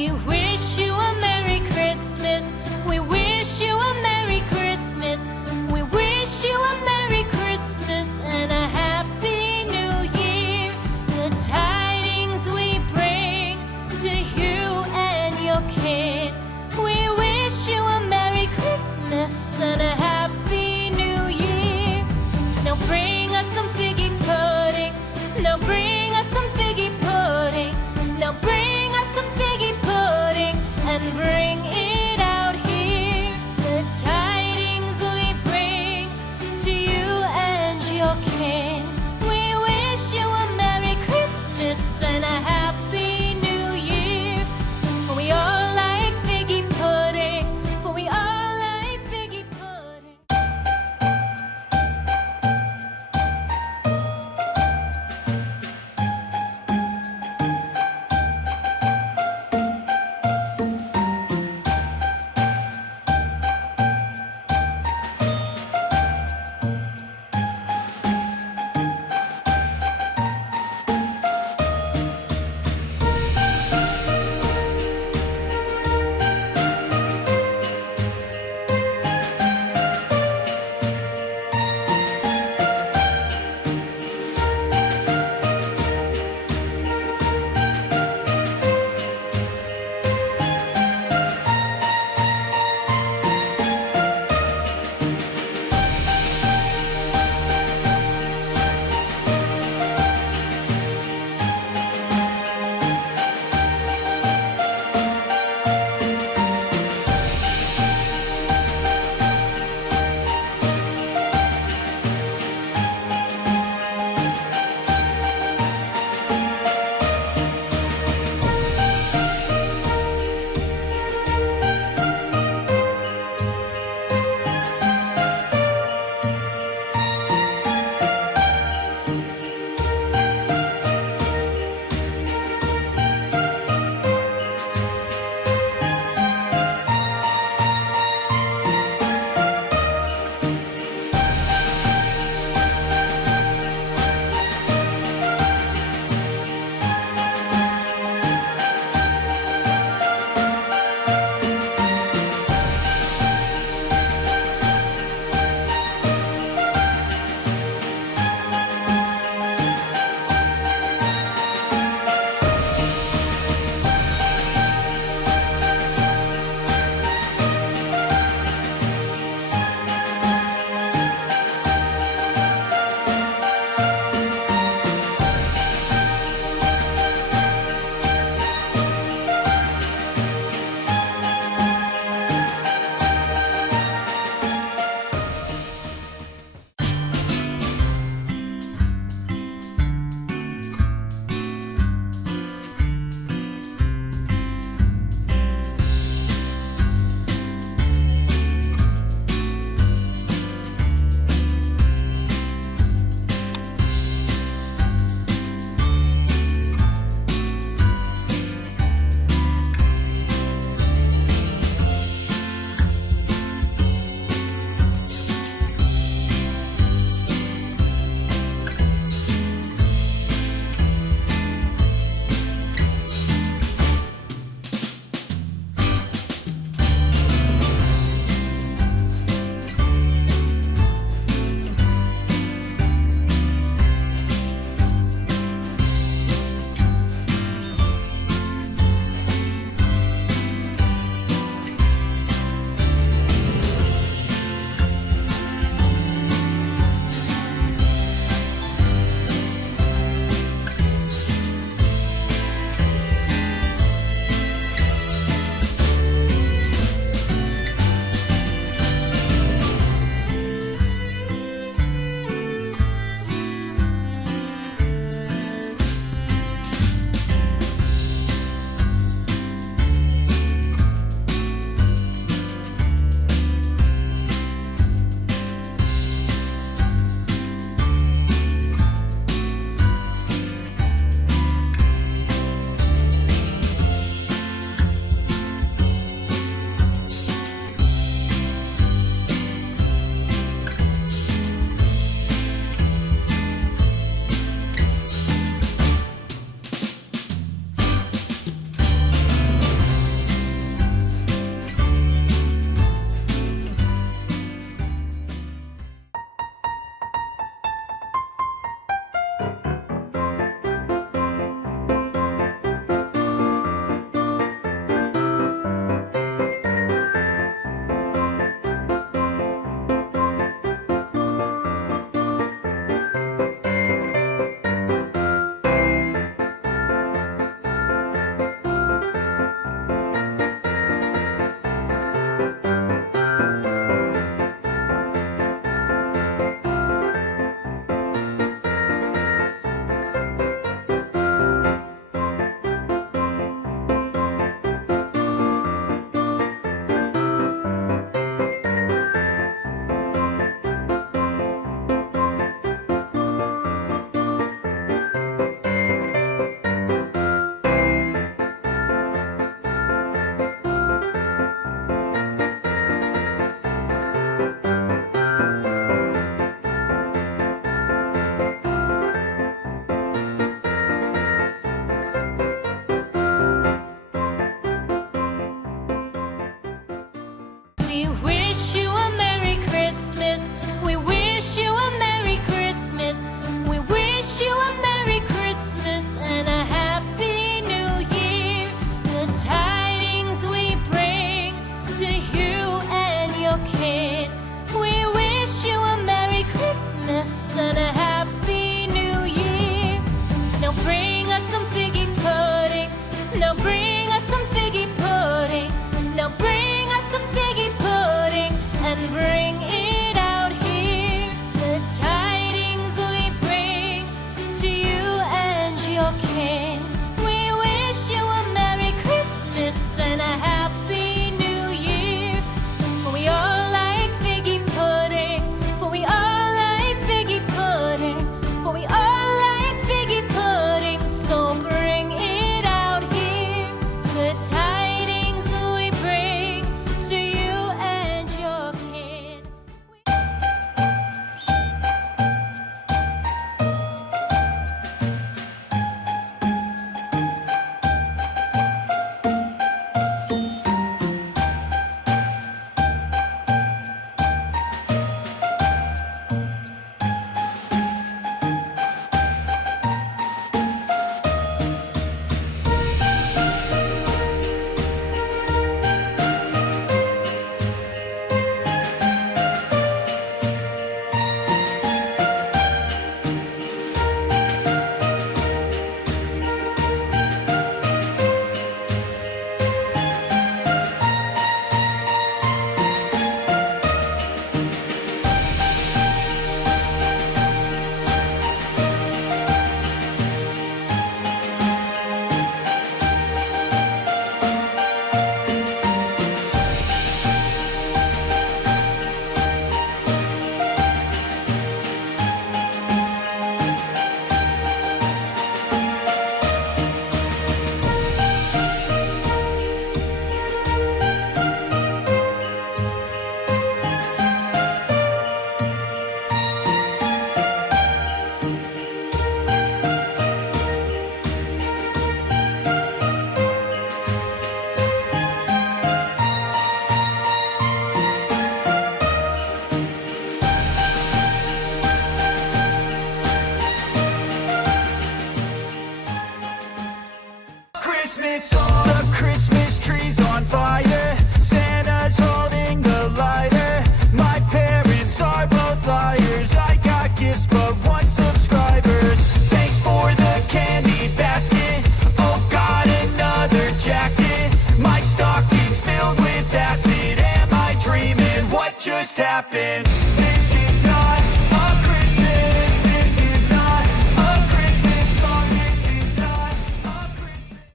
We wish you a Merry Christmas. We wish you a Merry Christmas. We wish you a Merry Christmas and a Happy New Year. The tidings we bring to you and your kin. We wish you a Merry Christmas and a Happy New Year. Now bring us some figgy pudding. Now bring us some figgy pudding. Now bring us some figgy pudding and bring it out here. The tidings we bring to you and your kin. We wish you a Merry Christmas and a Happy New Year. For we all like figgy pudding. For we all like figgy pudding. We wish you a Merry Christmas. We wish you a Merry Christmas. We wish you a Merry Christmas and a Happy New Year. The tidings we bring to you and your kid. We wish you a Merry Christmas and a Happy New Year. Now bring us some figgy pudding. Now bring us some figgy pudding. Now bring us some figgy pudding and bring it out here. The tidings we bring to you and your king. We wish you a Merry Christmas and a Happy New Year. For we all like figgy pudding. For we all like figgy pudding. For we all like figgy pudding. So bring it out here. The tidings we bring to you and your kid. Christmas, the Christmas tree's on fire. Santa's holding the lighter. My parents are both liars. I got gifts but one subscribers. Thanks for the candy basket. Oh God, another jacket. My stocking's filled with acid. Am I dreaming? What just happened?